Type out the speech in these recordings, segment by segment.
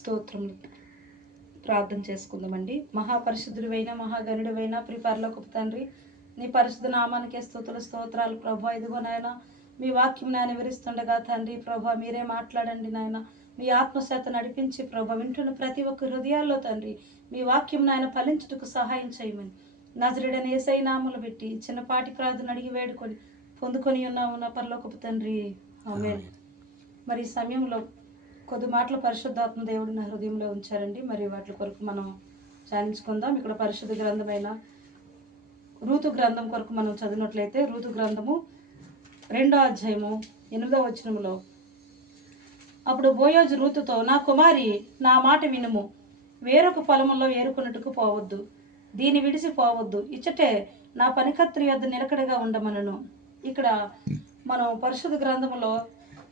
స్తోత్రములు. ప్రార్థన చేసుకుందామండి. మహాపరిశుద్ధుడైన మహాగణుడైన పరలోకపు తండ్రి, నీ పరిశుద్ధ నామానికే స్తుతులు స్తోత్రాలు ప్రభా. ఇదిగో నాయన మీ వాక్యం నాయన వివరిస్తుండగా తండ్రి ప్రభా మీరే మాట్లాడండి నాయన. మీ ఆత్మశాత నడిపించి ప్రభా వింటున్న ప్రతి ఒక్క హృదయాల్లో తండ్రి మీ వాక్యం నాయన ఫలించుటకు సహాయం చేయమని నజరేయుడైన యేసయ్య నామములో పెట్టి చిన్నపాటి ప్రార్థన అడిగి వేడుకొని పొందుకొని ఉన్నాము నా పరలోకపు తండ్రి, ఆమేన్. మరి ఈ సమయంలో కొద్ది మాటలు పరిశుద్ధాత్మ దేవుడు నా హృదయంలో ఉంచారండి. మరి వాటి కొరకు మనం ధ్యానించుకుందాం. ఇక్కడ పరిశుద్ధ గ్రంథమైన రూతు గ్రంథం కొరకు మనం చదివినట్లయితే రూతు గ్రంథము 2వ అధ్యాయము 8వ వచనములో, అప్పుడు బోయోజు రూతుతో, నా కుమారి, నా మాట వినుము, వేరొక పొలములో ఏరుకొనుటకు పోవద్దు, దీని విడిసి పోవద్దు, ఇచ్చటే నా పనికత్రి యొద్ద నిలకడగా ఉండమనను. ఇక్కడ మనం పరిశుద్ధ గ్రంథములో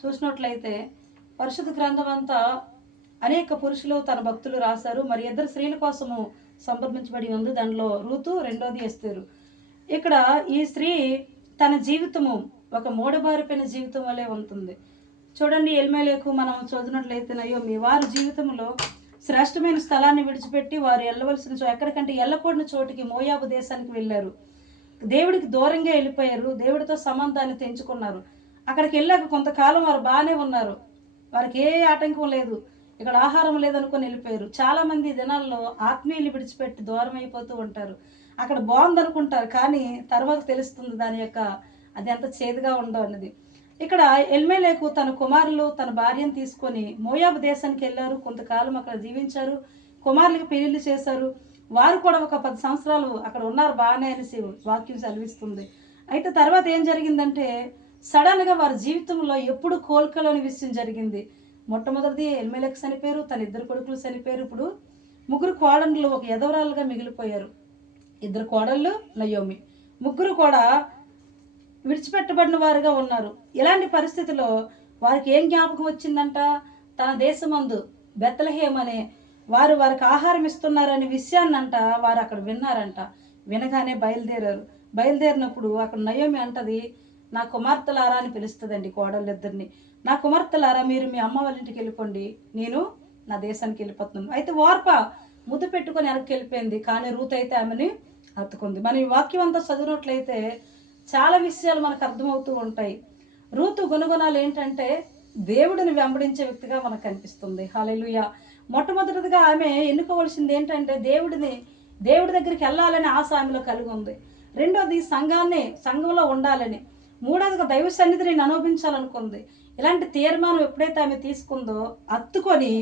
చూసినట్లయితే పరిశుద్ధ గ్రంథం అంతా అనేక పురుషులు తన భక్తులు రాశారు. మరి ఇద్దరు స్త్రీల కోసము సంప్రదించబడి ఉంది. దానిలో రూతు, రెండోది ఎస్తేరు. ఇక్కడ ఈ స్త్రీ తన జీవితము ఒక మూడబారిపోయిన జీవితం వలె ఉంటుంది. చూడండి, ఎల్మేలేకు మనం చదివినట్లయితే నయోమి వారి జీవితంలో శ్రేష్టమైన స్థలాన్ని విడిచిపెట్టి వారు వెళ్ళవలసిన ఎక్కడికంటే వెళ్ళకూడని చోటికి మోయాబు దేశానికి వెళ్ళారు. దేవుడికి దూరంగా వెళ్ళిపోయారు. దేవుడితో సంబంధాన్ని తెంచుకున్నారు. అక్కడికి వెళ్ళాక కొంతకాలం వారు బాగానే ఉన్నారు. వారికి ఏ ఆటంకం లేదు, ఇక్కడ ఆహారం లేదనుకొని వెళ్ళిపోయారు. చాలా మంది దినాల్లో ఆత్మీయులు విడిచిపెట్టి దూరం అయిపోతూ ఉంటారు. అక్కడ బాగుంది అనుకుంటారు, కానీ తర్వాత తెలుస్తుంది దాని యొక్క అది ఎంత చేదుగా ఉండో అన్నది. ఇక్కడ ఎల్మేలేకు తన కుమారులు తన భార్యను తీసుకొని మోయాబు దేశానికి వెళ్ళారు. కొంతకాలం అక్కడ జీవించారు. కుమారులకు పెళ్లిళ్ళు చేశారు. వారు కూడా ఒక 10 సంవత్సరాలు అక్కడ ఉన్నారు బాగానే అనేసి వాక్యం సెలవిస్తుంది. అయితే తర్వాత ఏం జరిగిందంటే సడన్గా వారి జీవితంలో ఎప్పుడు కోలుకోలేని విషయం జరిగింది. మొట్టమొదటిది ఎల్మేలేకు చనిపోయారు, తన 2 కొడుకులు చనిపోయారు. ఇప్పుడు 3 కోడళ్ళు ఒక ఎదవరాలుగా మిగిలిపోయారు. 2 కోడళ్ళు, నయోమి, 3 కూడా విడిచిపెట్టబడిన వారుగా ఉన్నారు. ఇలాంటి పరిస్థితిలో వారికి ఏం జ్ఞాపకం వచ్చిందంట, తన దేశమందు బెత్లెహేం అనే వారికి ఆహారం ఇస్తున్నారనే విషయాన్నంట వారు అక్కడ విన్నారంట. వినగానే బయలుదేరారు. బయలుదేరినప్పుడు అక్కడ నయోమి అంటది, నా కుమార్తెలారా అని పిలుస్తుందండి కోడళ్ళిద్దరిని. నా కుమార్తెలారా, మీరు మీ అమ్మ వాళ్ళ ఇంటికి వెళ్ళిపోండి, నేను నా దేశానికి వెళ్ళిపోతున్నాను. అయితే వార్ప ముద్దు పెట్టుకొని వెనక్కి వెళ్ళిపోయింది, కానీ రూత్ అయితే ఆమెని హత్తుకుంది. మనం ఈ వాక్యం అంతా చదివినట్లయితే చాలా విషయాలు మనకు అర్థమవుతూ ఉంటాయి. రూతు గుణగుణాలు ఏంటంటే దేవుడిని వెంబడించే వ్యక్తిగా మనకు కనిపిస్తుంది. హల్లెలూయా. మొట్టమొదటిగా ఆమె ఎన్నుకోవాల్సింది ఏంటంటే దేవుడి దగ్గరికి వెళ్ళాలని ఆశ ఆమెలో కలిగి ఉంది. రెండోది సంఘంలో ఉండాలని. మూడోదిగా దైవ సన్నిధిని నేను అనుభవించాలనుకుంది. ఇలాంటి తీర్మానం ఎప్పుడైతే ఆమె తీసుకుందో అత్తుకొని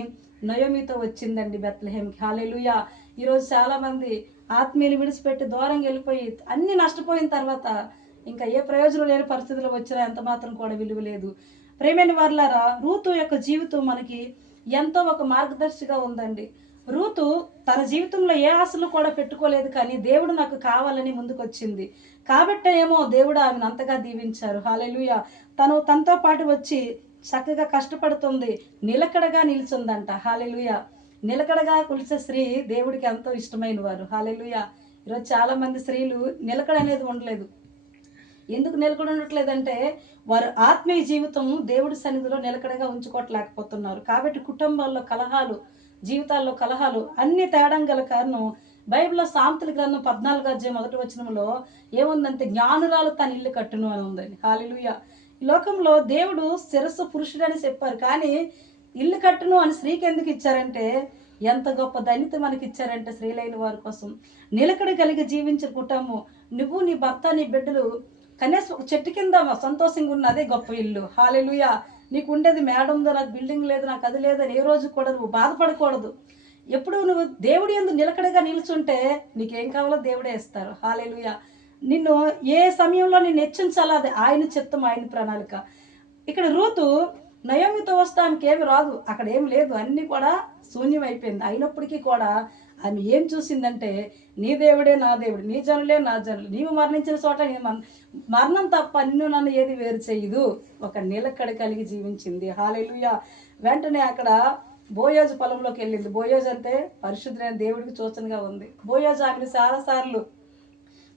నయోమితో వచ్చిందండి బెత్లెహేంకి. హల్లెలూయా. ఈరోజు చాలా మంది ఆత్మీయులు విడిచిపెట్టి దూరంగా వెళ్ళిపోయి అన్ని నష్టపోయిన తర్వాత ఇంకా ఏ ప్రయోజనం లేని పరిస్థితుల్లో వచ్చినా ఎంత మాత్రం కూడా విలువ లేదు. ప్రేమైన వారలారా, రూతు యొక్క జీవితం మనకి ఎంతో ఒక మార్గదర్శిగా ఉందండి. రూతు తన జీవితంలో ఏ ఆశలు కూడా పెట్టుకోలేదు, కానీ దేవుడు నాకు కావాలని ముందుకొచ్చింది. కాబట్టే ఏమో దేవుడు ఆమెను అంతగా దీవించారు. హల్లెలూయా. తనతో పాటు వచ్చి చక్కగా కష్టపడుతుంది, నిలకడగా నిలిచిందంట. హల్లెలూయా. నిలకడగా కొలిసే స్త్రీ దేవుడికి ఎంతో ఇష్టమైన వారు. హల్లెలూయా. ఈరోజు చాలా మంది స్త్రీలు నిలకడ అనేది ఉండలేదు. ఎందుకు నిలకడ ఉండట్లేదంటే వారు ఆత్మీయ జీవితం దేవుడి సన్నిధిలో నిలకడగా ఉంచుకోవట్లేకపోతున్నారు. కాబట్టి కుటుంబాల్లో కలహాలు, జీవితాల్లో కలహాలు అన్ని తేడం గల కారణం బైబిల్లో సామెతల గ్రంథం 14వ అధ్యాయం 1వ వచనంలో ఏముందంటే జ్ఞానురాలు తన ఇల్లు కట్టును అని ఉందండి. హల్లెలూయా. ఈ లోకంలో దేవుడు శిరస్సు పురుషుడని చెప్పారు, కానీ ఇల్లు కట్టును అని స్త్రీకి ఎందుకు ఇచ్చారంటే ఎంత గొప్ప ధన్యత మనకి ఇచ్చారంటే స్త్రీలైన వారి కోసం నిలకడ కలిగి జీవించే కుటుంబం. నువ్వు, నీ భర్త, నీ బిడ్డలు కనీసం ఒక చెట్టు కింద సంతోషంగా ఉన్న అదే గొప్ప ఇల్లు. హల్లెలూయా. నీకు ఉండేది మేడ ఉందో, నాకు బిల్డింగ్ లేదు, నాకు అది లేదని ఏ రోజు కూడా నువ్వు బాధపడకూడదు. ఎప్పుడు నువ్వు దేవుడి యందు నిలకడగా నిల్చుంటే నీకేం కావాలో దేవుడే ఇస్తారు. హల్లెలూయా. నిన్ను ఏ సమయంలో నిన్ను హెచ్చించాలో అది ఆయన చిత్తం, ఆయన ప్రణాళిక. ఇక్కడ రూతు నయోమితో వస్తే ఆమెకి ఏమి రాదు, అక్కడ ఏమి లేదు, అన్నీ కూడా శూన్యం అయిపోయింది. అయినప్పటికీ కూడా ఆమె ఏం చూసిందంటే, నీ దేవుడే నా దేవుడు, నీ జనులే నా జనులు, నీవు మరణించిన చోట మరణం తప్ప నిన్ను నన్ను ఏది వేరు చేయదు. ఒక నిలకడ కలిగి జీవించింది. హల్లెలూయా. వెంటనే అక్కడ బోయోజు పొలంలోకి వెళ్ళింది. బోయోజు అంటే పరిశుద్ధమైన దేవుడికి సూచనగా ఉంది. బోయోజు ఆమెను చాలాసార్లు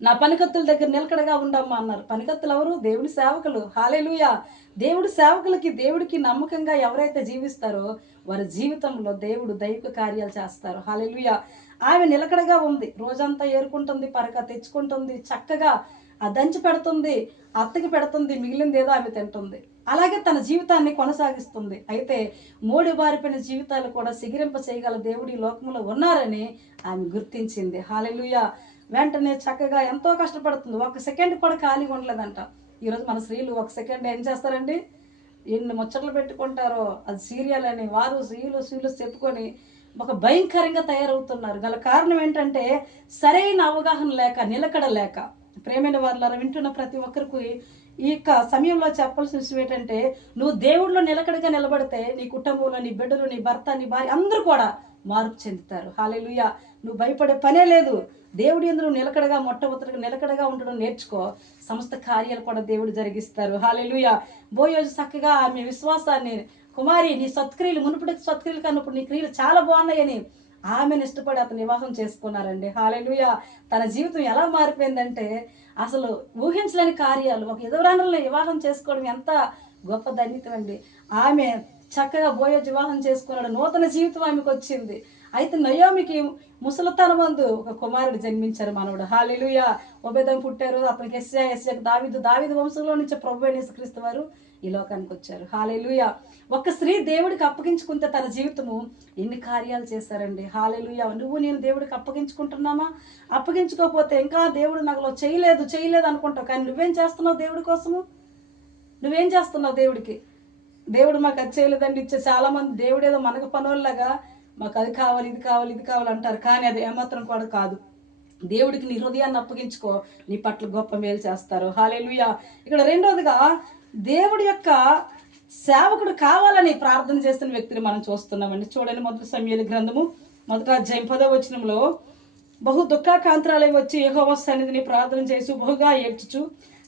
నా పనికత్తుల దగ్గర నిలకడగా ఉండమ్మా అన్నారు. పనికత్తులు ఎవరు? దేవుడి సేవకులు. హల్లెలూయా! దేవుడి సేవకులకి, దేవుడికి నమ్మకంగా ఎవరైతే జీవిస్తారో వారి జీవితంలో దేవుడు దైవిక కార్యాలు చేస్తారు. హల్లెలూయా! ఆమె నిలకడగా ఉంది. రోజంతా ఏరుకుంటుంది, పరక తెచ్చుకుంటుంది, చక్కగా దంచి పెడుతుంది, అత్తకి పెడుతుంది, మిగిలిందేదో ఆమె తింటుంది. అలాగే తన జీవితాన్ని కొనసాగిస్తుంది. అయితే మోడి బారిపోయిన జీవితాలు కూడా సిగిరింప చేయగల దేవుడు ఈ లోకంలో ఉన్నారని ఆమె గుర్తించింది. హల్లెలూయా! వెంటనే చక్కగా ఎంతో కష్టపడుతుంది. ఒక సెకండ్ కూడా ఖాళీగా ఉండలేదంట. ఈరోజు మన స్త్రీలు ఒక సెకండ్ ఏం చేస్తారండి? ఎన్ని ముచ్చట్లు పెట్టుకుంటారో, అది సీరియల్ అని వారు స్త్రీలు చెప్పుకొని ఒక భయంకరంగా తయారవుతున్నారు. గల కారణం ఏంటంటే సరైన అవగాహన లేక, నిలకడ లేక. ప్రేమైన వారులారా, వింటున్న ప్రతి ఒక్కరికి ఈ సమయంలో చెప్పాల్సిన విషయం ఏంటంటే, నువ్వు దేవుడిలో నిలకడగా నిలబడితే నీ కుటుంబంలో, నీ బిడ్డలు, నీ భర్త, నీ భార్య అందరూ కూడా మార్పు చెందుతారు. హల్లెలూయా! నువ్వు భయపడే పనే లేదు. దేవుడి యందు నువ్వు నిలకడగా, మొట్టమొదటిగా నిలకడగా ఉండడం నేర్చుకో. సమస్త కార్యాలు కూడా దేవుడు జరిగిస్తారు. హల్లెలూయా! బోయోజు చక్కగా ఆమె విశ్వాసాన్ని, కుమారి నీ సత్క్రియలు మునుపటి సత్క్రియలు కన్నప్పుడు నీ క్రియలు చాలా బాగున్నాయని ఆమెను ఇష్టపడి అతను వివాహం చేసుకున్నారండి. హల్లెలూయా! తన జీవితం ఎలా మారిపోయిందంటే అసలు ఊహించలేని కార్యాలు. ఒక యజమానులను వివాహం చేసుకోవడం ఎంత గొప్ప ధన్యత అండి. ఆమె చక్కగా బోయోజు వివాహం చేసుకున్నాడు. నూతన జీవితం ఆమెకు వచ్చింది. అయితే నయోమికి ముసలితనమందు ఒక కుమారుడు జన్మించారు మనవడు. హల్లెలూయా! ఒబేదం పుట్టారు. అతనికి యెస్సయ్యకు దావీదు వంశంలో నుంచి ప్రభువైన యేసుక్రీస్తు వారు ఈ లోకానికి వచ్చారు. హల్లెలూయా! ఒక స్త్రీ దేవుడికి అప్పగించుకుంటే తన జీవితము ఎన్ని కార్యాలు చేశారండి. హల్లెలూయా! నువ్వు నేను దేవుడికి అప్పగించుకుంటున్నామా? అప్పగించుకోకపోతే ఇంకా దేవుడు నాకు చేయలేదు అనుకుంటావు. కానీ నువ్వేం చేస్తున్నావు దేవుడి కోసము? నువ్వేం చేస్తున్నావు దేవుడికి? దేవుడు మాకు అది చేయలేదండి ఇచ్చే. చాలా మంది దేవుడు ఏదో మనకు పనోళ్ళగా మాకు అది కావాలి, ఇది కావాలి అంటారు. కానీ అది ఏమాత్రం కూడా కాదు. దేవుడికి నీ హృదయాన్ని అప్పగించుకో, నీ పట్ల గొప్ప మేలు చేస్తారు. హల్లెలూయా! ఇక్కడ రెండోదిగా దేవుడి యొక్క సేవకుడు కావాలని ప్రార్థన చేస్తున్న వ్యక్తిని మనం చూస్తున్నామండి. చూడండి, మొదటి సమూయేలు గ్రంథము 1వ అధ్యాయం 10వ వచనంలో, బహు దుఃఖాకాంతరాలై వచ్చి యెహోవా సన్నిధిని ప్రార్థన చేసి బహుగా ఏడ్చుచు,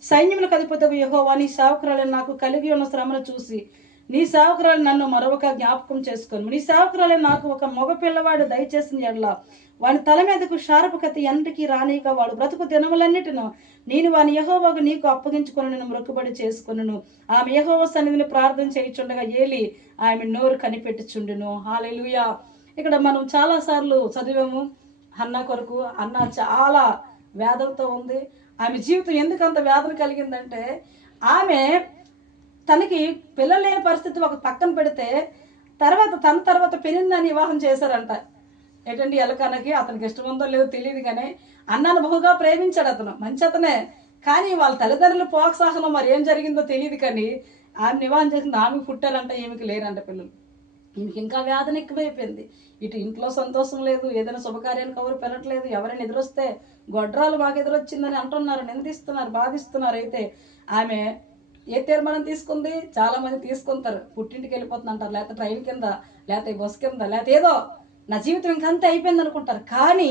సైన్యములకు అధిపతియగు యెహోవా, నీ సేవకురాలను నాకు కలిగి ఉన్న శ్రమను చూసి నీ సేవకురాలు నన్ను మరొక జ్ఞాపకం చేసుకొని, నీ సేవకురాలు నాకు ఒక మగ పిల్లవాడు దయచేసిన ఎడల వాని తల మీదకు షారపు కత్తి ఎంతకి రానిక వాడు బ్రతుకు దినములన్నిటిను నేను వాని యెహోవాకు నీకు అప్పగించుకొని మొక్కుబడి చేసుకొనును. ఆమె యెహోవా సన్నిధిని ప్రార్థన చేయుచుండగా ఏలి ఆమె నోరు కనిపెట్టుచుండును. హల్లెలూయా! ఇక్కడ మనం చాలా సార్లు చదివాము హన్నా కొరకు. అన్న చాలా వేదనతో ఉంది. ఆమె జీవితం ఎందుకు అంత వేదన కలిగిందంటే, ఆమె తనకి పిల్లలు లేని పరిస్థితి ఒక పక్కన పెడితే తన తర్వాత పెనిన్నాని వివాహం చేశారంట. ఏంటండి, ఎలకనకి అతనికి ఇష్టం ఉందో లేదో తెలియదు, కానీ అన్నను బహుగా ప్రేమించాడు అతను. మంచి అతనే. కానీ వాళ్ళ తల్లిదండ్రులు ప్రోత్సాహం మరి ఏం జరిగిందో తెలియదు. కానీ ఆమె వివాహం చేసింది. ఆమెకు పుట్టారంట, ఈమెకి లేరంట పిల్లలు. ఈమెకి ఇంకా వేదన ఎక్కువైపోయింది. ఇటు ఇంట్లో సంతోషం లేదు, ఏదైనా శుభకార్యానికి ఎవరు పెరగట్లేదు. ఎవరైనా ఎదురొస్తే గొడ్రాలు మాకు ఎదురొచ్చిందని అంటున్నారు, నిందిస్తున్నారు, బాధిస్తున్నారు. అయితే ఆమె ఏ తీర్మానం తీసుకుంది? చాలా మంది తీసుకుంటారు, పుట్టింటికి వెళ్ళిపోతుంది అంటారు, లేకపోతే ట్రైన్ కింద, లేకపోతే బస్ కింద, లేకపోతే ఏదో నా జీవితం ఇంకంతా అయిపోయింది అనుకుంటారు. కానీ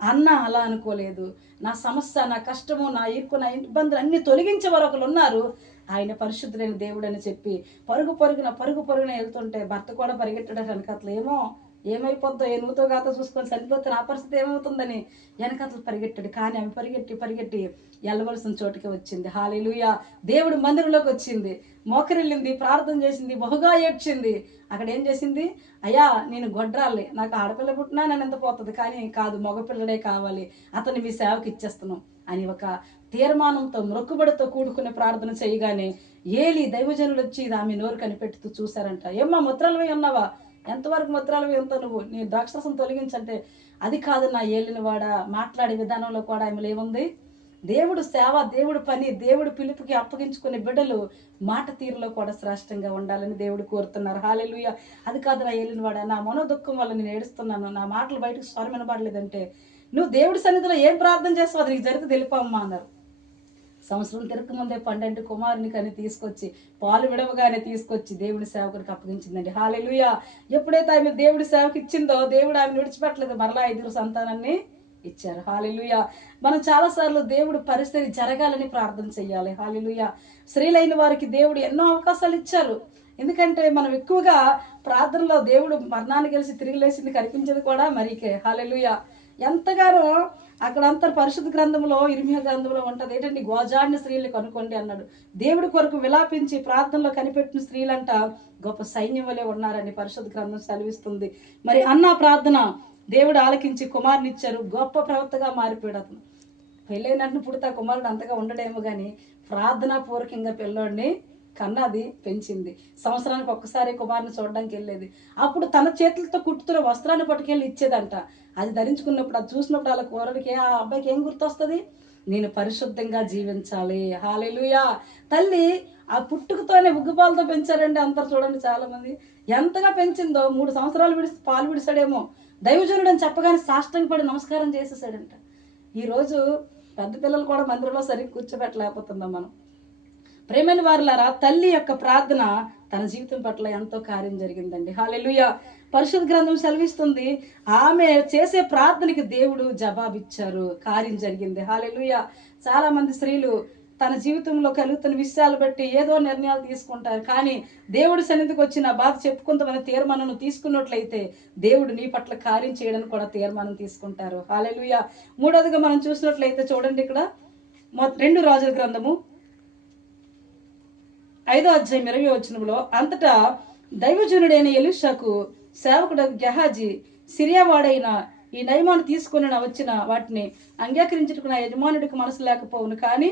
అన్న అలా అనుకోలేదు. నా సమస్య, నా కష్టము, నా ఇరుకు, నా ఇబ్బందులు అన్ని తొలగించే వారు ఒకరు ఉన్నారు. ఆయన పరిశుద్ధులైన దేవుడు అని చెప్పి పరుగు పరుగున వెళ్తుంటే భర్త కూడా పరిగెట్టాడు వెనకతలు. ఏమైపోద్దో, ఎనుగుతో గాతో చూసుకొని చనిపోతే నా పరిస్థితి ఏమవుతుందని వెనకతలు పరిగెట్టాడు. కానీ ఆమె పరిగెట్టి వెళ్ళవలసిన చోటుకి వచ్చింది. హల్లెలూయా! దేవుడు మందిరంలోకి వచ్చింది, మోకరిల్లింది, ప్రార్థన చేసింది, బహుగా ఏడ్చింది. అక్కడ ఏం చేసింది? అయ్యా, నేను గొడ్రాలి, నాకు ఆడపిల్ల పుట్టినా నేను ఎంత పోతుంది, కానీ కాదు, మగపిల్లడే కావాలి, అతన్ని మీ సేవకి ఇచ్చేస్తున్నాం అని ఒక తీర్మానంతో, మొక్కుబడితో కూడుకునే ప్రార్థన చేయగానే ఏలి దైవజనులు వచ్చి ఆమె నోరు కనిపెట్టుతూ చూశారంట. ఏమ్మా, ముద్రలవై ఉన్నావా? ఎంతవరకు ముద్రలవై ఉంటావు నువ్వు? నీ ద్రాక్షరసం తొలగించంటే, అది కాదు నా ఏలిన వాడ. మాట్లాడే విధానంలో కూడా ఆమెలో ఏముంది? దేవుడు సేవ, దేవుడు పని, దేవుడు పిలుపుకి అప్పగించుకునే బిడ్డలు మాట తీరులో కూడా శ్రేష్టంగా ఉండాలని దేవుడు కోరుతున్నారు. హల్లెలూయా! అది కాదు నా ఏలినవాడా, నా మనోదుఖం వల్ల నేను ఏడుస్తున్నాను, నా మాటలు బయటకు స్వరం వినబడలేదంటే, నువ్వు దేవుడి సన్నిధిలో ఏం ప్రార్థన చేస్తావు అది నీకు జరిగితే తెలిపమ్మా అన్నారు. సంవత్సరం తిరగకముందే 12 కుమారుని కానీ తీసుకొచ్చి, పాలు విడవగానే తీసుకొచ్చి దేవుడి సేవకుడికి అప్పగించిందండి. హల్లెలూయా! ఎప్పుడైతే ఆమె దేవుడి సేవకి ఇచ్చిందో దేవుడు ఆమెను విడిచిపెట్టలేదు, మరలా 5 సంతానాన్ని ఇచ్చారు. హల్లెలూయా! మనం చాలాసార్లు దేవుడు పరిస్థితి జరగాలని ప్రార్థన చెయ్యాలి. హల్లెలూయా! స్త్రీలైన వారికి దేవుడు ఎన్నో అవకాశాలు ఇచ్చారు. ఎందుకంటే మనం ఎక్కువగా ప్రార్థనలో దేవుడు మరణాన్ని గెలిచి తిరిగి లేచింది కనిపించేది కూడా మరీకే. హల్లెలూయా. ఎంతగానో అక్కడంతా పరిశుద్ధ గ్రంథంలో ఇర్మియా గ్రంథంలో ఉంటుంది ఏంటంటే గోజాడిన స్త్రీలు కనుక్కోండి అన్నాడు. దేవుడి కొరకు విలాపించి ప్రార్థనలో కనిపెట్టిన స్త్రీలంట గొప్ప సైన్యం వలె ఉన్నారని పరిశుద్ధ గ్రంథం సెలవిస్తుంది. మరి అన్న ప్రార్థన దేవుడు ఆలకించి కుమారుని ఇచ్చారు. గొప్ప ప్రవక్తగా మారిపోయాడు అతను. పెళ్ళైనట్టు పుడితే కుమారుడు అంతగా ఉండడేమో కానీ ప్రార్థనా పూర్వకంగా పిల్లోడిని కన్నది, పెంచింది. సంవత్సరానికి ఒక్కసారి కుమారుని చూడడానికి వెళ్ళేది. అప్పుడు తన చేతులతో కుట్టుతున్న వస్త్రాన్ని పట్టుకెళ్ళి ఇచ్చేదంట. అది ధరించుకున్నప్పుడు అది చూసినప్పుడు వాళ్ళ కూరడికి ఆ అబ్బాయికి ఏం గుర్తొస్తుంది? నేను పరిశుద్ధంగా జీవించాలి. హల్లెలూయా. తల్లి ఆ పుట్టుకతోనే ఉగ్గుపాలతో పెంచారండి అందరు చూడండి. చాలా మంది ఎంతగా పెంచిందో 3 సంవత్సరాలు పాలు విడిసాడేమో. దైవజనుడు అని చెప్పగానే సాష్టాంగ పడి నమస్కారం చేసేసాడంట. ఈరోజు పెద్ద పిల్లలు కూడా మందిరంలో సరిగ్గా కూర్చోబెట్టలేకపోతున్నాం మనం. ప్రేమైన వారులారా, తల్లి యొక్క ప్రార్థన తన జీవితం పట్ల ఎంతో కార్యం జరిగిందండి. హల్లెలూయా. పరిశుద్ధ గ్రంథం సెలవిస్తుంది ఆమె చేసే ప్రార్థనకి దేవుడు జవాబిచ్చారు, కార్యం జరిగింది. హల్లెలూయా. చాలా మంది స్త్రీలు తన జీవితంలో కలుగుతున్న విషయాలు బట్టి ఏదో నిర్ణయాలు తీసుకుంటారు. కానీ దేవుడి సన్నిధికి వచ్చిన బాధ చెప్పుకుందామని తీర్మానం తీసుకున్నట్లయితే దేవుడు నీ పట్ల కార్యం చేయడానికి కూడా తీర్మానం తీసుకుంటారు. హల్లెలూయా. మూడోదిగా మనం చూసినట్లయితే చూడండి, ఇక్కడ 2 రాజుల గ్రంథము 5వ అధ్యాయం 20వ వచనంలో అంతటా దైవజనుడైన ఎలీషాకు సేవకుడు గెహాజీ సిరియావాడైన ఈ నయమాను తీసుకుని వచ్చిన వాటిని అంగీకరించుటకు నా యజమానుడికి మనసు లేకపోవును, కానీ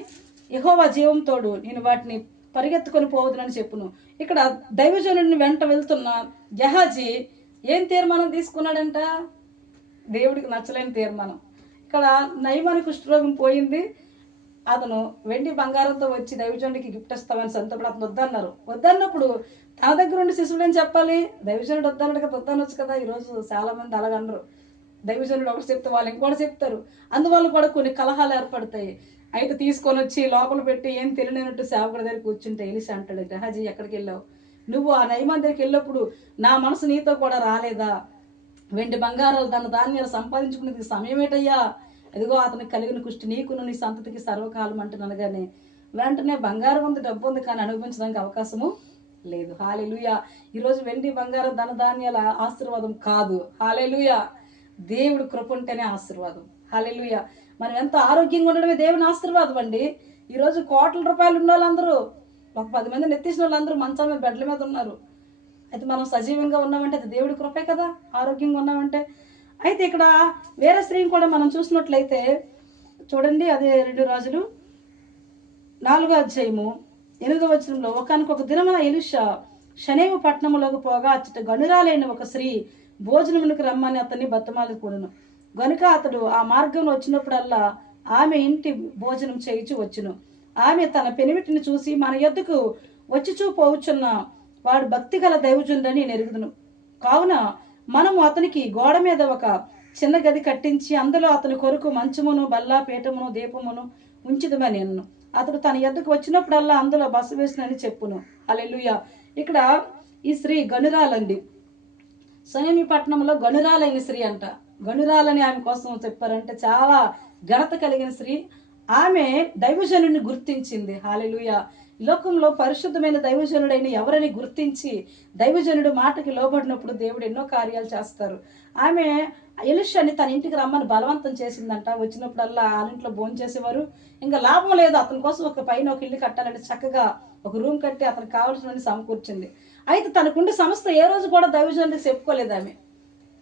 యెహోవా జీవంతోడు నేను వాటిని పరిగెత్తుకొని పోవదునని చెప్పును. ఇక్కడ దైవజనుడిని వెంట వెళ్తున్న గెహాజీ ఏం తీర్మానం తీసుకున్నాడంట? దేవుడికి నచ్చలేని తీర్మానం. ఇక్కడ నయమాను కుష్ఠరోగం పోయింది. అతను వెండి బంగారంతో వచ్చి దైవజనుడికి గిఫ్ట్ ఇస్తామని సంతప్పుడు అతను వద్దన్నారు. వద్దన్నప్పుడు తన దగ్గర ఉండి శిశువుడు అని చెప్పాలి. దైవజనుడు వద్దన్నాడు కదా, వద్దనొచ్చు కదా. ఈరోజు చాలా మంది అలాగన్నారు. దైవజనుడు ఒకటి చెప్తే వాళ్ళు ఇంకోటి చెప్తారు. అందువల్ల కూడా కొన్ని కలహాలు ఏర్పడతాయి. అయితే తీసుకొని వచ్చి లోపల పెట్టి ఏం తెలియనట్టు సేవకుడి దగ్గర కూర్చుంటే ఎలీషా అంటాడు, గెహాజీ ఎక్కడికి వెళ్ళావు? నువ్వు ఆ నయమాన్ దగ్గరికి వెళ్ళినప్పుడు నా మనసు నీతో కూడా రాలేదా? వెండి బంగారాలు తన ధాన్యాలు సంపాదించుకునేది సమయం ఏంటయ్యా? అదిగో అతనికి కలిగిన కుష్టి నీకును నీ సంతతికి సర్వకాలం అంటున్నానుగానే వెంటనే బంగారం ఉంది, డబ్బు ఉంది, కానీ అనుభవించడానికి అవకాశము లేదు. హల్లెలూయా. ఈరోజు వెండి బంగారం ధనధాన్యాల ఆశీర్వాదం కాదు. హల్లెలూయా. దేవుడు కృప ఉంటేనే ఆశీర్వాదం. హల్లెలూయా. మనం ఎంతో ఆరోగ్యంగా ఉండడమే దేవుని ఆశీర్వాదం అండి. ఈరోజు కోట్ల రూపాయలు ఉన్న వాళ్ళందరూ, ఒక 10 మంది నెత్తేసిన వాళ్ళందరూ మంచాల మీద బెడ్ల మీద ఉన్నారు. అయితే మనం సజీవంగా ఉన్నామంటే అది దేవుడి కృపే కదా, ఆరోగ్యంగా ఉన్నామంటే. అయితే ఇక్కడ వేరే స్త్రీని కూడా మనం చూసినట్లయితే చూడండి, అదే 2 రాజులు 4వ అధ్యాయము 8వ వచనంలో ఒకానొక దినమున ఎలీషా షనేము పట్టణములోకి పోగా అచ్చట గనురాలైన ఒక స్త్రీ భోజనమునకు రమ్మని అతన్ని బతిమాలుకొనెను. గనుక అతడు ఆ మార్గంలో వచ్చినప్పుడల్లా ఆమె ఇంటి భోజనం చేయించి వచ్చును. ఆమె తన పెనిమిటిని చూసి మన యొద్దకు వచ్చి పోవుచున్న వాడు భక్తి గల దైవజనుడని నేను ఎరుగుదును. కావున మనము అతనికి గోడ మీద ఒక చిన్న గది కట్టించి అందులో అతని కొరకు మంచమును బల్ల పీఠమును దీపమును ఉంచుదమని అన్ను. అతడు తన యొద్దకు వచ్చినప్పుడల్లా అందులో బస వేసినని చెప్పును. హల్లెలూయా. ఇక్కడ ఈ స్త్రీ గనురాలండి. సనేమి పట్టణంలో గనురాలైన స్త్రీ అంట. గనురాలని ఆమె కోసం చెప్పారంటే చాలా ఘనత కలిగిన స్త్రీ. ఆమె దైవజనుడిని గుర్తించింది. హల్లెలూయా. లోకంలో పరిశుద్ధమైన దైవజనుడైన ఎవరని గుర్తించి దైవజనుడు మాటకి లోబడినప్పుడు దేవుడు ఎన్నో కార్యాలు చేస్తారు. ఆమె ఎలీషాని తన ఇంటికి రమ్మని బలవంతం చేసిందంట. వచ్చినప్పుడల్లా ఆ ఇంట్లో భోజనం చేసేవారు. ఇంకా లాభం లేదు, అతని కోసం ఒక పైన ఒక ఇల్లు కట్టాలంటే చక్కగా ఒక రూమ్ కట్టి అతనికి కావాల్సినవన్నీ సమకూర్చింది. అయితే తనకుండి సంస్థ ఏ రోజు కూడా దైవజనుడికి చెప్పుకోలేదు. ఆమె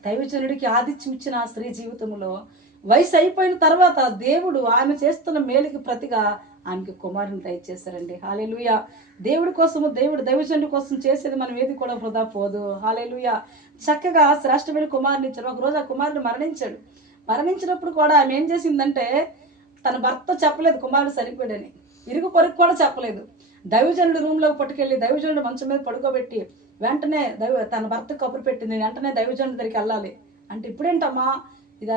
దైవజనుడికి ఆతిథ్యం ఇచ్చిన ఆ స్త్రీ జీవితంలో వయసు అయిపోయిన తర్వాత దేవుడు ఆమె చేస్తున్న మేలుకి ప్రతిగా ఆమెకి కుమారుని దయచేశారండి. హల్లెలూయా. దేవుడి కోసము, దేవుడు దైవజనుడి కోసం చేసేది మనం ఏది కూడా వృధా పోదు. హల్లెలూయా. చక్కగా శ్రేష్టమైన కుమారుని ఇచ్చారు. ఒకరోజు ఆ కుమారుడు మరణించాడు. మరణించినప్పుడు కూడా ఆమె ఏం చేసిందంటే తన భర్త చెప్పలేదు కుమారుడు చనిపోయాడని. ఇరుగు పొరుగు కూడా చెప్పలేదు. దైవజనుడు రూమ్లోకి పట్టుకెళ్ళి దైవజనుడు మంచం మీద పడుకోబెట్టి వెంటనే తన భర్త కబురు పెట్టింది, వెంటనే దైవజనుడి దగ్గరికి వెళ్ళాలి అంటే, ఇప్పుడేంటమ్మా ఇది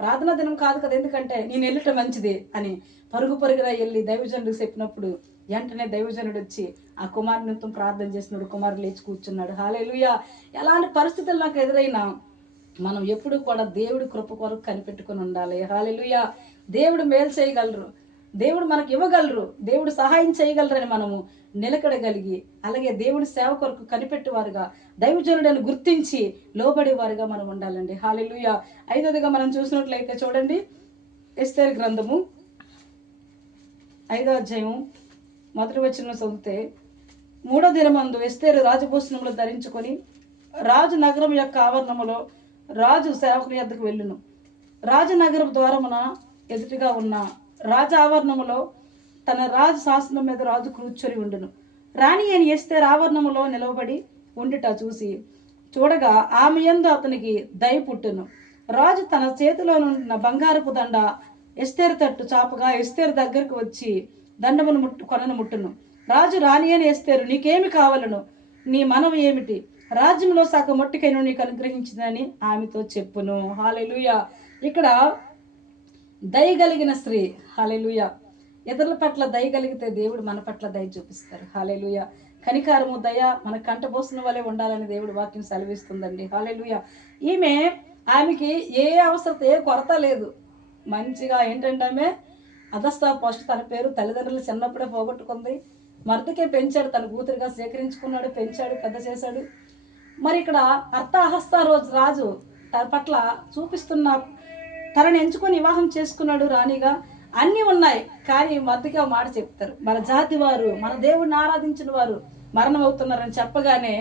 ప్రార్థనా దినం కాదు కదా, ఎందుకంటే నేను వెళ్ళటం మంచిది అని పరుగుగా వెళ్ళి దైవజనుడికి చెప్పినప్పుడు వెంటనే దైవజనుడు వచ్చి ఆ కుమారుని ప్రార్థన చేసినాడు. కుమారుడు లేచి కూర్చున్నాడు. హల్లెలూయా. ఎలాంటి పరిస్థితులు నాకు ఎదురైనా మనం ఎప్పుడు కూడా దేవుడి కృప కొరకు కనిపెట్టుకుని ఉండాలి. హల్లెలూయా. దేవుడు మేలు చేయగలరు. దేవుడు మనకు ఇవ్వగలరు, దేవుడు సహాయం చేయగలరని మనము నిలకడగలిగి, అలాగే దేవుడి సేవ కొరకు కనిపెట్టేవారుగా, దైవజనులను గుర్తించి లోబడేవారుగా మనం ఉండాలండి. హల్లెలూయా. ఐదవదిగా మనం చూసినట్లయితే చూడండి, ఎస్తేరు గ్రంథము 5వ అధ్యాయం 1వ వచనం చదివితే, 3వ దినమందు ఎస్తేరు రాజభూషణములు ధరించుకొని రాజు నగరం యొక్క ఆవరణములో రాజు సేవకుని యొద్దకు వెళ్ళును. రాజనగరం ద్వారమున ఎదుటిగా ఉన్న రాజ ఆవరణములో తన రాజు శాసనం మీద రాజు కూర్చొని ఉండును. రాణి అని ఎస్తేరు ఆవరణములో నిలవబడి ఉండుట చూడగా ఆమె యందు అతనికి దయ పుట్టును. రాజు తన చేతిలో ఉన్న బంగారపు దండ ఎస్తేరు తట్టు చాపగా ఎస్తేరు దగ్గరకు వచ్చి దండమును కొనను ముట్టును. రాజు రాణి అని ఎస్తేరు, నీకేమి కావాలను, నీ మనవి ఏమిటి, రాజ్యంలో సగం మొట్టికైన నీకు అనుగ్రహించిందని ఆమెతో చెప్పును. హల్లెలూయా. ఇక్కడ దయగలిగిన స్త్రీ. హల్లెలూయా. ఇతరుల పట్ల దయ కలిగితే దేవుడు మన పట్ల దయ చూపిస్తారు. హల్లెలూయా. కనికారము దయ మన కంటపోసిన వలె ఉండాలని దేవుడు వాక్యం సెలవిస్తుందండి. హల్లెలూయా. ఆమెకి ఏ అవసరత, ఏ కొరత లేదు. మంచిగా ఏంటంటే ఆమె అదస్తా ఫస్ట్ తన పేరు తల్లిదండ్రులు చిన్నప్పుడే పోగొట్టుకుంది. మర్దకే పెంచాడు, తన కూతురుగా స్వీకరించుకున్నాడు, పెంచాడు, పెద్ద చేశాడు. మరి ఇక్కడ అర్థహస్త రాజు తన పట్ల చూపిస్తున్న, తనని ఎంచుకొని వివాహం చేసుకున్నాడు రాణిగా. అన్నీ ఉన్నాయి, కానీ మధ్యగా మాట చెప్తారు, మన జాతి వారు, మన దేవుడిని ఆరాధించిన వారు మరణం అవుతున్నారని చెప్పగానే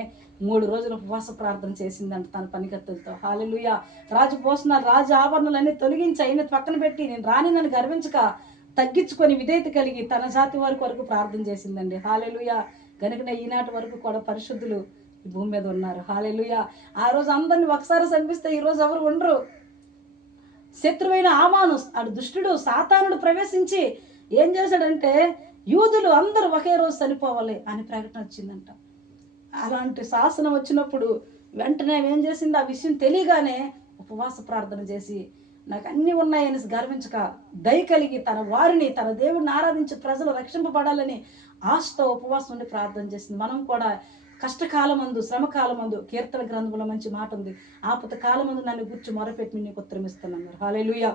3 రోజులు ఉపవాస ప్రార్థన చేసిందంట తన పనికత్తులతో. హల్లెలూయా. రాజు పోసిన రాజు ఆభరణలన్నీ తొలగించి అయిన పక్కన పెట్టి, నేను రాణి నన్ను గర్వించక తగ్గించుకొని విధేయత కలిగి తన జాతి వారి కొరకు ప్రార్థన చేసిందండి. హల్లెలూయా. కనుకనే ఈనాటి వరకు కూడా పరిశుద్ధులు ఈ భూమి మీద ఉన్నారు. హల్లెలూయా. ఆ రోజు అందరిని ఒకసారి చంపిస్తే ఈ రోజు ఎవరు ఉండరు. శత్రువైన ఆమాను, అడు దుష్టుడు సాతానుడు ప్రవేశించి ఏం చేశాడంటే, యూదులు అందరూ ఒకే రోజు చనిపోవాలి అని ప్రకటన వచ్చిందంట. అలాంటి శాసనం వచ్చినప్పుడు వెంటనే ఏం చేసింది, ఆ విషయం తెలియగానే ఉపవాస ప్రార్థన చేసి, నాకు అన్నీ ఉన్నాయని గర్వించక దయ కలిగి తన వారిని, తన దేవుడిని ఆరాధించి ప్రజలు రక్షింపబడాలని ఆశతో ఉపవాసం ఉండి ప్రార్థన చేసింది. మనం కూడా కష్టకాలమందు, శ్రమకాలమందు, కీర్తన గ్రంథంలో మంచి మాట ఉంది, ఆపద కాలమందు నన్ను గుర్చి మొరపెట్టి నీకు ఉత్తరం ఇస్తానన్నారు. హల్లెలూయా.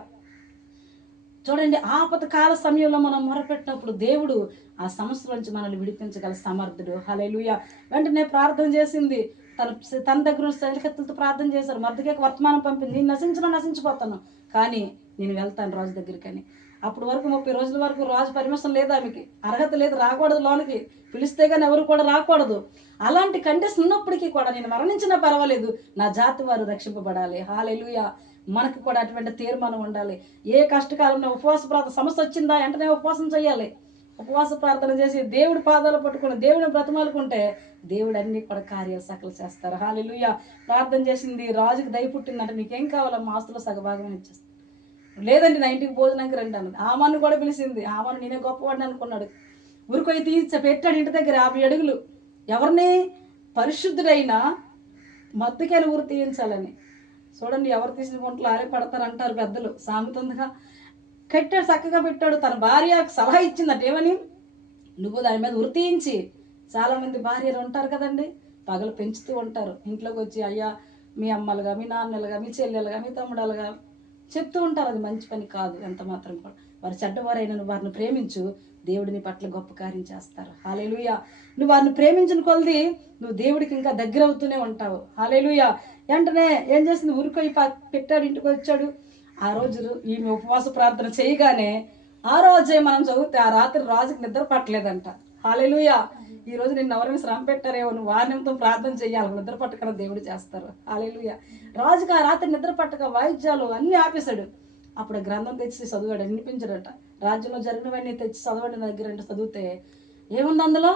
చూడండి, ఆపద కాల సమయంలో మనం మొరపెట్టినప్పుడు దేవుడు ఆ సమస్య నుంచి మనల్ని విడిపించగల సమర్థుడు. హల్లెలూయా. వెంటనే ప్రార్థన చేసింది, తన దగ్గర శైలికత్తులతో ప్రార్థన చేశారు. మర్దెకి వర్తమానం పంపింది, నేను నశించిపోతాను, కానీ నేను వెళ్తాను రాజు దగ్గరికి అని. అప్పటి వరకు 30 రోజుల వరకు రాజు పర్మిషన్ లేదు, ఆమెకి అర్హత లేదు, రాకూడదు లోనికి, పిలిస్తే కానీ ఎవరు కూడా రాకూడదు. అలాంటి కండిషన్ ఉన్నప్పటికీ కూడా నేను మరణించినా పర్వాలేదు, నా జాతి వారు రక్షింపబడాలి. హల్లెలూయా. మనకు కూడా అటువంటి తీర్మానం ఉండాలి. ఏ కష్టకాలంలో ఉపవాస ప్రార్థన సమస్య వచ్చిందా వెంటనే ఉపవాసం చేయాలి. ఉపవాస ప్రార్థన చేసి దేవుడి పాదాలు పట్టుకుని దేవుడిని బ్రతమాలుకుంటే దేవుడు అన్ని కూడా కార్యాలు సకలు చేస్తారు. హల్లెలూయా. ప్రార్థన చేసింది, రాజుకి దయ పుట్టిందంటే నీకేం కావాలమ్మా, ఆస్తులో సగభాగం ఇచ్చేస్తాను. లేదండి నా ఇంటికి భోజనానికి రండి అన్నది. ఆమాను కూడా పిలిచింది. ఆమాను నేనే గొప్పవాడిని అనుకున్నాడు. ఊరికొయి పెట్టాడు ఇంటి దగ్గర 50 అడుగులు. ఎవరిని? పరిశుద్ధుడైన మద్దుకేలు ఊరు తీయించాలని. చూడండి, ఎవరు తీసిన గుంటలు ఆరే పడతారు అంటారు పెద్దలు, సామెత ఉందిగా. కట్టాడు, చక్కగా పెట్టాడు. తన భార్య సలహా ఇచ్చిందట, ఏమని, నువ్వు దాని మీద ఉరి తీయించి. చాలా మంది భార్యలు ఉంటారు కదండి, పగలు పెంచుతూ ఉంటారు, ఇంట్లోకి వచ్చి అయ్యా మీ అమ్మలుగా, మీ నాన్నలుగా, మీ చెల్లెలుగా, మీ తమ్ముడలుగా చెప్తూ ఉంటారు. అది మంచి పని కాదు ఎంత మాత్రం కూడా. వారు చెడ్డవారైన వారిని ప్రేమించు, దేవుడిని పట్ల గొప్ప కార్యం చేస్తారు. హల్లెలూయా. నువ్వు వారిని ప్రేమించిన కొలది నువ్వు దేవుడికి ఇంకా దగ్గర అవుతూనే ఉంటావు. హల్లెలూయా. వెంటనే ఏం చేసింది, ఊరికొయి పెట్టాడు, ఇంటికి వచ్చాడు. ఆ రోజు ఈమె ఉపవాస ప్రార్థన చేయగానే ఆ రోజే మనం చదివితే ఆ రాత్రి రాజుకి నిద్ర పట్టలేదంట. హల్లెలూయా. ఈ రోజు నిన్ను ఎవరైనా శ్రమ పెట్టారేమో, నువ్వు వారి నిమిత్తం ప్రార్థన చేయాలి, నిద్ర పట్టకుండా దేవుడు చేస్తారు. హల్లెలూయా. రాజుకి ఆ రాత్రి నిద్ర పట్టక వాయిద్యాలు అన్నీ ఆపేశాడు. అప్పుడు గ్రంథం తెచ్చి చదివాడు, వినిపించాడట. రాజ్యంలో జరిగినవన్నీ తెచ్చి చదవండి నా దగ్గర అంటే చదివితే ఏముంది అందులో,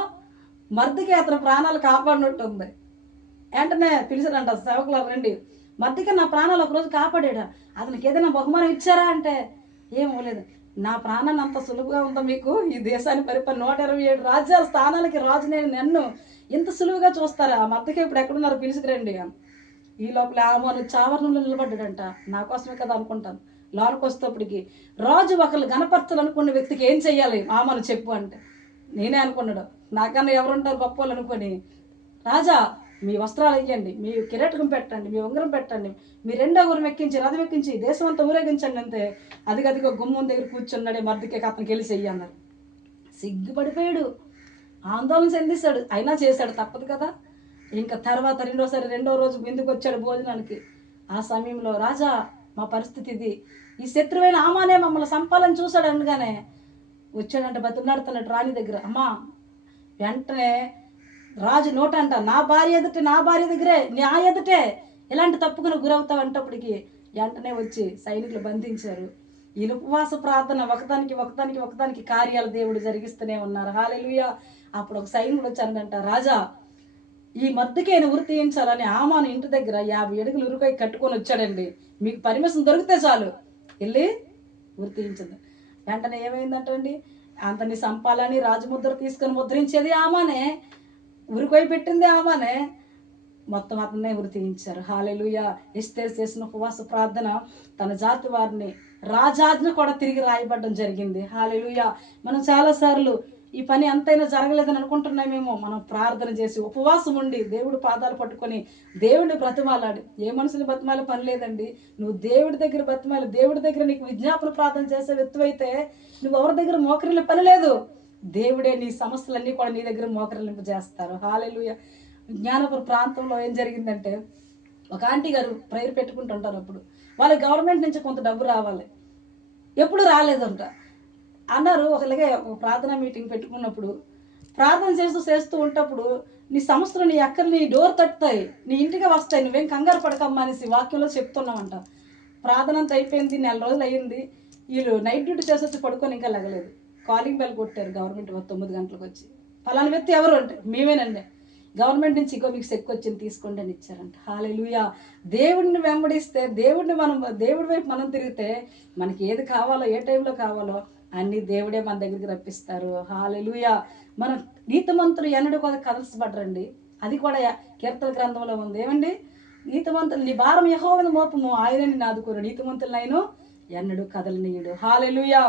మర్దికి అతని ప్రాణాలు కాపాడినట్టు ఉంది. వెంటనే పిలిచాడంట, సేవకులు రండి, మర్దికి నా ప్రాణాలు ఒకరోజు కాపాడాడా, అతనికి ఏదైనా బహుమానం ఇచ్చారా అంటే ఏమోలేదు. నా ప్రాణాన్ని అంత సులువుగా ఉందా మీకు, ఈ దేశాన్ని 127 రాజ్యాల స్థానాలకి రాజు నేను నన్ను ఇంత సులువుగా చూస్తారా, ఆ మద్దకే ఇప్పుడు ఎక్కడున్నారు పిలుచుకురండి. ఈ లోపల ఆమెను చావరణంలో నిలబడ్డాడంట. నా కోసమే కదా అనుకుంటాను. లోనికి వస్తేప్పటికి రాజు ఒకళ్ళు గణపరచాలనుకున్న వ్యక్తికి ఏం చెయ్యాలి ఆమెను చెప్పు అంటే నేనే అనుకున్నాడు, నాకన్నా ఎవరుంటారు గొప్ప వాళ్ళు అనుకొని, రాజా మీ వస్త్రాలు వేయండి, మీ కిరీటకం పెట్టండి, మీ ఉంగరం పెట్టండి, మీ రెండో గురం ఎక్కించి రథం ఎక్కించి దేశం అంతా ఊరేగించండి అంతే. అదిగదిగో గుమ్మం దగ్గర కూర్చున్నాడే మర్దికే అతనికి వెళ్ళి చెయ్యి అన్నారు. సిగ్గుపడిపోయాడు, ఆందోళన చెందిస్తాడు, అయినా చేశాడు, తప్పదు కదా. ఇంకా తర్వాత రెండో రోజు ఎందుకు వచ్చాడు భోజనానికి. ఆ సమయంలో రాజా మా పరిస్థితి ఇది, ఈ శత్రువైన ఆమానే మమ్మల్ని సంపాలని చూశాడు అనగానే వచ్చాడంటే బతిమలాడుతున్నాడు రాణి దగ్గర. అమ్మా వెంటనే రాజు నోటంట, నా భార్య దగ్గరే నా ఎదుటే ఎలాంటి తప్పుకు గురవుతావు అంటప్పటికి వెంటనే వచ్చి సైనికులు బంధించారు. ఈ ఉపవాస ప్రార్థన ఒకదానికి కార్యాలు దేవుడు జరిగిస్తూనే ఉన్నారు. హల్లెలూయా. అప్పుడు ఒక సైనికుడు వచ్చాడంట, రాజా ఈ మర్దుకైనా ఉరి తీయించాలని ఆమాను ఇంటి దగ్గర 50 అడుగులు ఉరికై కట్టుకొని వచ్చాడండి, మీకు పర్మిషన్ దొరికితే చాలు వెళ్ళి ఉరి తీయించదు. వెంటనే ఏమైందంటండి, అంతని సంపాలని రాజముద్ర తీసుకొని ముద్రించేది ఆమానే, ఉరికొయి పెట్టింది ఆమానే, మొత్తం అతన్నే ఉరి తీయించారు. హల్లెలూయా. ఎస్తేరు చేసిన ఉపవాస ప్రార్థన తన జాతి వారిని రాజాజ్ఞ కూడా తిరిగి రాయబడడం జరిగింది. హల్లెలూయా. మనం చాలాసార్లు ఈ పని ఎంతైనా జరగలేదని అనుకుంటున్నామేమో, మనం ప్రార్థన చేసి ఉపవాసం ఉండి దేవుడి పాదాలు పట్టుకొని దేవుడిని బ్రతిమాలాడు. ఏ మనుషుని బ్రతిమాల పని లేదండి, నువ్వు దేవుడి దగ్గర బ్రతిమాలి, దేవుడి దగ్గర నీకు విజ్ఞాపన ప్రార్థన చేసే వ్యక్తివైతే నువ్వు ఎవరి దగ్గర మోకరిల్లి పని లేదు, దేవుడే నీ సమస్యలన్నీ కూడా నీ దగ్గర మోకరిల్లింపు చేస్తారు. హల్లెలూయా. జ్ఞానపురం ప్రాంతంలో ఏం జరిగిందంటే, ఒక ఆంటీ గారు ప్రేయర్ పెట్టుకుంటుంటారు. అప్పుడు వాళ్ళకి గవర్నమెంట్ నుంచి కొంత డబ్బు రావాలి, ఎప్పుడు రాలేదంట. అన్నారు ఒకలాగే ఒక ప్రార్థనా మీటింగ్ పెట్టుకున్నప్పుడు ప్రార్థన చేస్తూ ఉంటప్పుడు నీ సమస్యలు నీ అక్కలు నీ డోర్ తట్టుతాయి, నీ ఇంటికి వస్తాయి, నువ్వేం కంగారు పడకమ్మా అనేసి వాక్యంలో చెప్తున్నామంట. ప్రార్థన అంతా అయిపోయింది, 4 రోజులు అయ్యింది, వీళ్ళు నైట్ డ్యూటీ చేసొచ్చి పడుకొని ఇంకా లెగలేదు. కాలింగ్ బెల్ కొట్టారు గవర్నమెంట్ 9 గంటలకు వచ్చి. ఫలానా వ్యక్తి ఎవరు అంటే మేమేనండి, గవర్నమెంట్ నుంచి ఇగో మీకు చెక్ వచ్చింది తీసుకోండి అని ఇచ్చారంట. హల్లెలూయా. దేవుడిని వెంబడిస్తే దేవుడి వైపు మనం తిరిగితే మనకి ఏది కావాలో ఏ టైంలో కావాలో అన్ని దేవుడే మన దగ్గరికి రప్పిస్తారు. హల్లెలూయా. మన నీతిమంతులు ఎన్నడూ కూడా కదల్చబడరండి, అది కూడా కీర్తన గ్రంథంలో ఉంది. ఏమండి, నీతిమంతులు నీ భారం యెహోవాను మోపము, ఆయనే నిన్ను ఆదుకోరు, నీతిమంతులనైనా ఎన్నడూ కదలనీయుడు. హల్లెలూయా.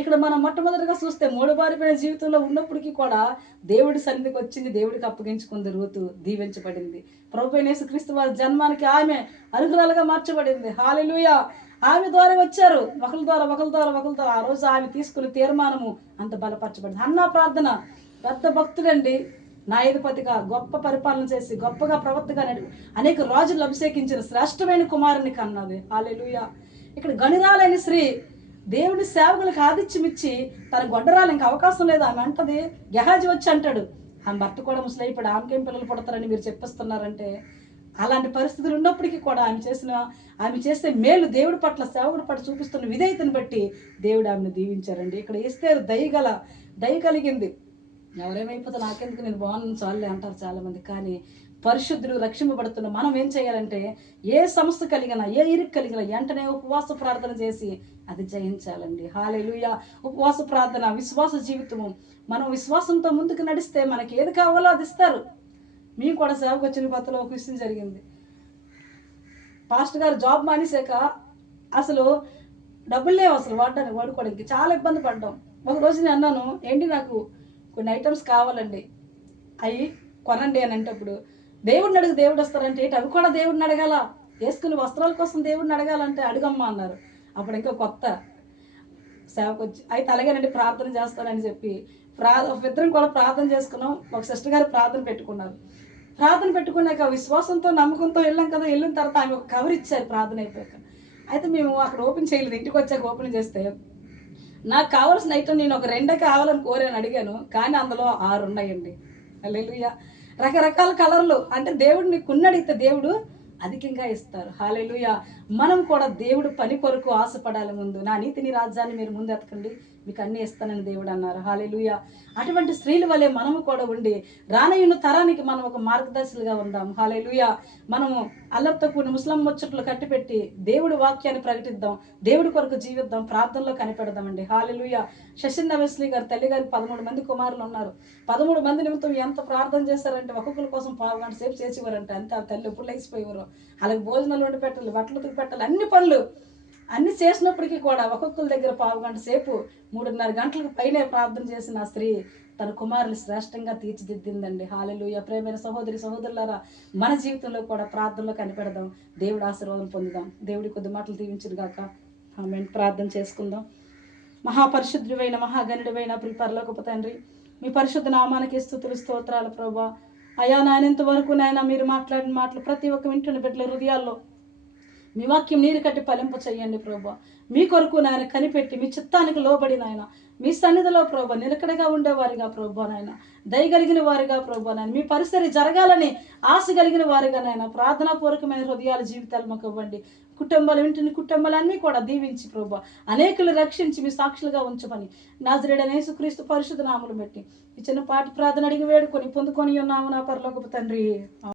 ఇక్కడ మనం మొట్టమొదటిగా చూస్తే 3 బారిపోయిన జీవితంలో ఉన్నప్పటికీ కూడా దేవుడి సన్నిధికి వచ్చింది, దేవుడికి అప్పగించుకుంది రూతు, దీవించబడింది. ప్రభువైన యేసుక్రీస్తు వారి జన్మానికి ఆమె అనుగ్రహాలుగా మార్చబడింది. హల్లెలూయా. ఆమె ద్వారా వచ్చారు, ఒకరి ద్వారా ఆ రోజు ఆమె తీసుకున్న తీర్మానము అంత బలపరచబడింది. అన్నా ప్రార్థన పెద్ద భక్తుడండి, న్యాయాధిపతిగా గొప్ప పరిపాలన చేసి గొప్పగా ప్రవర్తగా అనేక రాజులు అభిషేకించిన శ్రేష్టమైన కుమారుని కన్నది. హల్లెలూయా. ఇక్కడ గణిరాలైన స్త్రీ దేవుడి సేవకులకు ఆదిత్యమిచ్చి తన గొడ్డరాలు ఇంకా అవకాశం లేదు, ఆమె అంటది. గెహాజీ వచ్చి అంటాడు, ఆమె భర్త కూడా ముసలైపోయాడు, ఆమెకేం పిల్లలు పుడతారని మీరు చెప్పిస్తున్నారంటే, అలాంటి పరిస్థితులు ఉన్నప్పటికీ కూడా ఆమె చేసే మేలు దేవుడి పట్ల సేవకుడి పట్ల చూపిస్తున్న విధేయతను బట్టి దేవుడు ఆమెను దీవించారండి. ఇక్కడ ఎస్తేరు దయ కలిగింది. ఎవరేమైపోతే నాకెందుకు, నేను బాగున్నాను చాలులే అంటారు చాలామంది. కానీ పరిశుద్ధులు రక్షింపబడుతున్న మనం ఏం చేయాలంటే, ఏ సమస్య కలిగినా ఏ ఇరుకు కలిగినా వెంటనే ఉపవాస ప్రార్థన చేసి అది జయించాలండి. హల్లెలూయా. ఉపవాస ప్రార్థన విశ్వాస జీవితము. మనం విశ్వాసంతో ముందుకు నడిస్తే మనకి ఏది కావాలో అది ఇస్తారు. మేము కూడా సేవకు వచ్చిన కొత్తలో ఒక విషయం జరిగింది. పాస్టర్ గారు జాబ్ మానేశాక అసలు డబ్బులు లేవు, అసలు వాడుకోవడానికి చాలా ఇబ్బంది పడ్డాం. ఒక రోజు నేను అన్నాను, ఏంటి నాకు కొన్ని ఐటమ్స్ కావాలండి, అవి కొనండి అని అంటప్పుడు దేవుడిని అడుగు దేవుడు వస్తారంటే ఏంటి, అవి కూడా దేవుడిని అడగాల, వేసుకుని వస్త్రాల కోసం దేవుడిని అడగాలంటే అడుగమ్మా అన్నారు. అప్పుడు ఇంకా కొత్త సేవకు వచ్చి అయితే అలాగేనండి ప్రార్థన చేస్తానని చెప్పి ఇద్దరం కూడా ప్రార్థన చేసుకున్నాం. ఒక సిస్టర్ గారు ప్రార్థన పెట్టుకున్నారు. ప్రార్థన పెట్టుకున్నాక విశ్వాసంతో నమ్మకంతో వెళ్ళాం కదా, వెళ్ళిన తర్వాత ఆమె ఒక కవర్ ఇచ్చారు ప్రార్థన అయిపోయాక. అయితే మేము అక్కడ ఓపెన్ చేయలేదు, ఇంటికి వచ్చాక ఓపెన్ చేస్తే నాకు కావాల్సిన ఐటమ్ నేను ఒక 2 కావాలని కోరాను, అడిగాను, కానీ అందులో 6 ఉన్నాయండి. హల్లెలూయా. రకరకాల కలర్లు, అంటే దేవుడిని అడిగితే దేవుడు అధికంగా ఇస్తారు. హల్లెలూయా. మనం కూడా దేవుడు పని కొరకు ఆశపడాలి. ముందు నా నీతిని రాజ్యాన్ని మీరు ముందు ఎతకండి, మీకు అన్నీ ఇస్తానని దేవుడు అన్నారు. హల్లెలూయా. అటువంటి స్త్రీల వలె మనము కూడా ఉండి రానయ్యున్న తరానికి మనం ఒక మార్గదర్శులుగా ఉందాం. హల్లెలూయా. మనము అల్లరితో కూడిన ముస్లిం ముచ్చట్లు కట్టిపెట్టి దేవుడి వాక్యాన్ని ప్రకటిద్దాం, దేవుడి కొరకు జీవిద్దాం, ప్రార్థనలో కనిపెడదామండి. హల్లెలూయా. శశిన్న వెస్లీ గారు తల్లి గారికి 13 మంది కుమారులు ఉన్నారు. 13 మంది నిమిత్తం ఎంత ప్రార్థన చేశారంటే ఒక్కొక్కరి కోసం 1/2 గంట సేపు చేసేవారంటే, అంతే. ఆ తల్లి ఎప్పుడు లేచిపోయేవారు. అలాగే భోజనాలు వండి పెట్టాలి, బట్టలు ఉతికి పెట్టాలి, అన్ని పనులు అన్ని చేసినప్పటికీ కూడా ఒక్కొక్కరి దగ్గర పావు గంట సేపు 3:30 గంటలకు పైనే ప్రార్థన చేసిన ఆ స్త్రీ తన కుమారులు శ్రేష్టంగా తీర్చిదిద్దిందండి. హల్లెలూయా. ప్రియమైన సహోదరి సహోదరులారా, మన జీవితంలో కూడా ప్రార్థనలో కనిపెడదాం, దేవుడి ఆశీర్వాదం పొందుదాం. దేవుడి కొద్ది మాటలు దీవించును గాక. ఆమేన్. ప్రార్థన చేసుకుందాం. మహాపరిశుద్ధుడైన మహాగణుడైన ప్రియ పరలోకపు తండ్రి, మీ పరిశుద్ధ నామానికి స్తుతులు స్తోత్రాలు ప్రభా. అయా నాయన, ఇంతవరకు నాయన మీరు మాట్లాడిన మాటలు ప్రతి ఒక్క వింటున్న బిడ్డల హృదయాల్లో మీ వాక్యం నీరు కట్టి ఫలింప చేయండి ప్రభా. మీ కొరకు నాయన కనిపెట్టి మీ చిత్తానికి లోబడి నాయన మీ సన్నిధిలో ప్రభా నిలకడగా ఉండేవారిగా ప్రభా నాయన, దయగలిగిన వారిగా ప్రభా నాయన, మీ పరిసరి జరగాలని ఆశ కలిగిన వారిగా నాయన ప్రార్థనాపూర్వకమైన హృదయాల జీవితాలు మాకు ఇవ్వండి. కుటుంబాలు వింటున్న కుటుంబాలన్నీ కూడా దీవించి ప్రభా అనేకులు రక్షించి మీ సాక్షులుగా ఉంచమని నజరేయుడైన యేసుక్రీస్తు పరిశుద్ధ నామములో పెట్టి ఈ చిన్న పాటి ప్రార్థన అడిగి వేడుకొని పొందుకొని ఉన్నాము నా పరలోకపు తండ్రి.